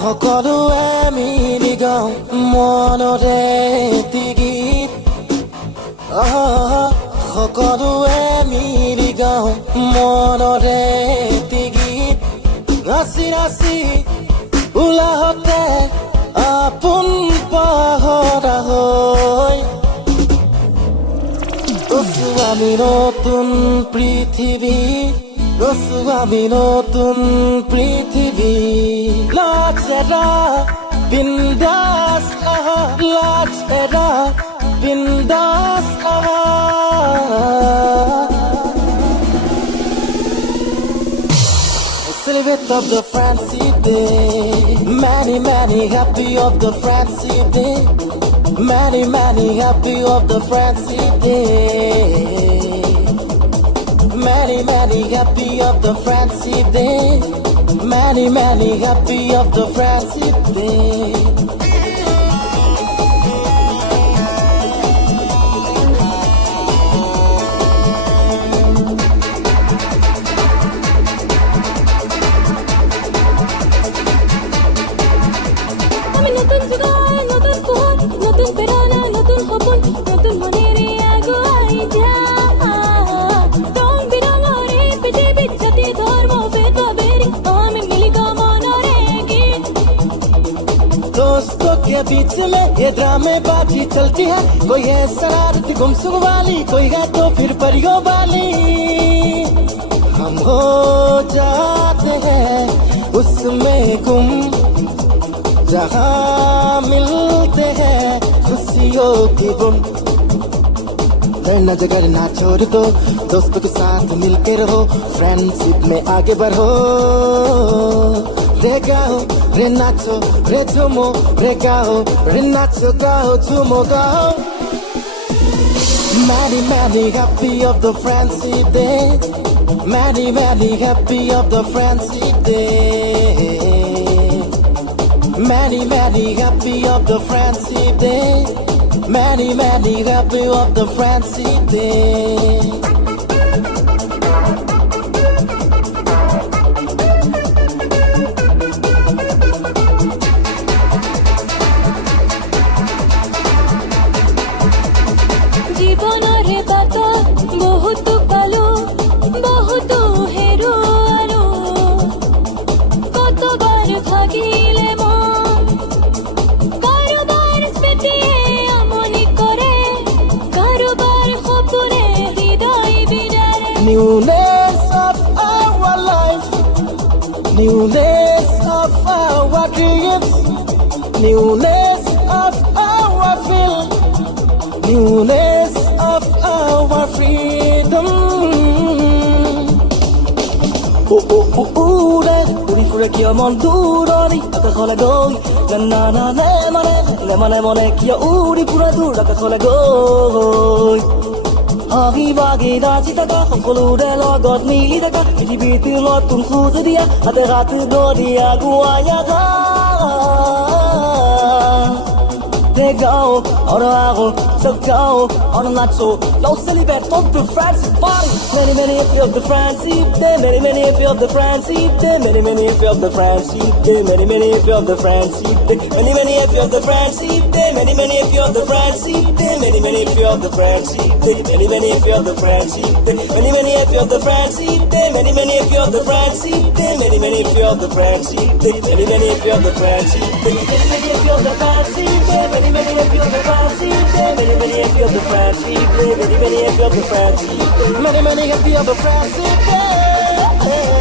সকলোৱে মিলি গাওঁ মনৰে এটি গীত সকলোৱে মিলি গাওঁ মনৰে এটি গীত নাচি নাচি উলাহতে আপোন পাহৰা হৈ ৰচো আমি নতুন পৃথিৱী ৰচো আমি নতুন পৃথিৱী Let's era bindas let's era bindas Celebrate of the friendship day Many happy of the friendship day Many happy of the friendship day Many happy of the friendship day Many happy of the friendship day আমি নতুন জীবন নতুন পথ নতুন প্রেরণা নতুন সপন নতুন মনেরে আগুয়াই যা রং বিরঙরে পৃথিবী জাতি ধর্ম ভেদভাবেরি আমি মিলিত মনরে গীত दोस्तों के बीच में ये ड्रामेबाजी चलती है कोई है शरारती गुमसुम वाली कोई है तो फिर परियों वाली हम हो जाते हैं उसमें गुम जहाँ मिलते हैं खुशियों की बुन लड़ना झगड़ना छोड़ दो दोस्तों के साथ मिलके रहो फ्रेंडशिप में आगे बढ़ो रे गाओ रे नाचो रे झूमो रे गाओ रे नाचो गाओ झूमो गाओ Many happy of the friendship day Many happy of the friendship day Many happy of the friendship day Many happy of the friendship day জীবনরে Baat বহুত পালো বহুত হেৰুৱালো কতবাৰ ভাগিলে মন কাৰোবাৰ স্মৃতিয়ে আমনি কৰে কাৰোবাৰ সপোনে হৃদয় বিদাৰে Newness of our life Newness of our dreams Newness of our feel Newness of our freedom Ure, uri kure kia mon durori Aka khole goi Na lemane mone kia uri pura dur Aka khole goi Ahi bagi dachi taka Hokolure logot mili taka Pithibiti notun khuzu dia Ate gatu godia guaya ga They go, on a lago, so go, on a nacho. Don't celebrate of the friendship party. Many happy of the friendship day. Many happy of the friendship day. Many happy of the friendship day. Many happy of the friendship day. Many happy of the friendship day. Many happy of the friendship day. Many happy of the friendship day. Many happy of the friendship day. Many happy of the friendship day. Many happy of the friendship day. Many happy of the friendship day. Many happy of the friendship day. Many happy of the friendship day. Many happy of the friendship day. Many happy of the friendship day. Many happy of the friendship day. Many happy of the friendship day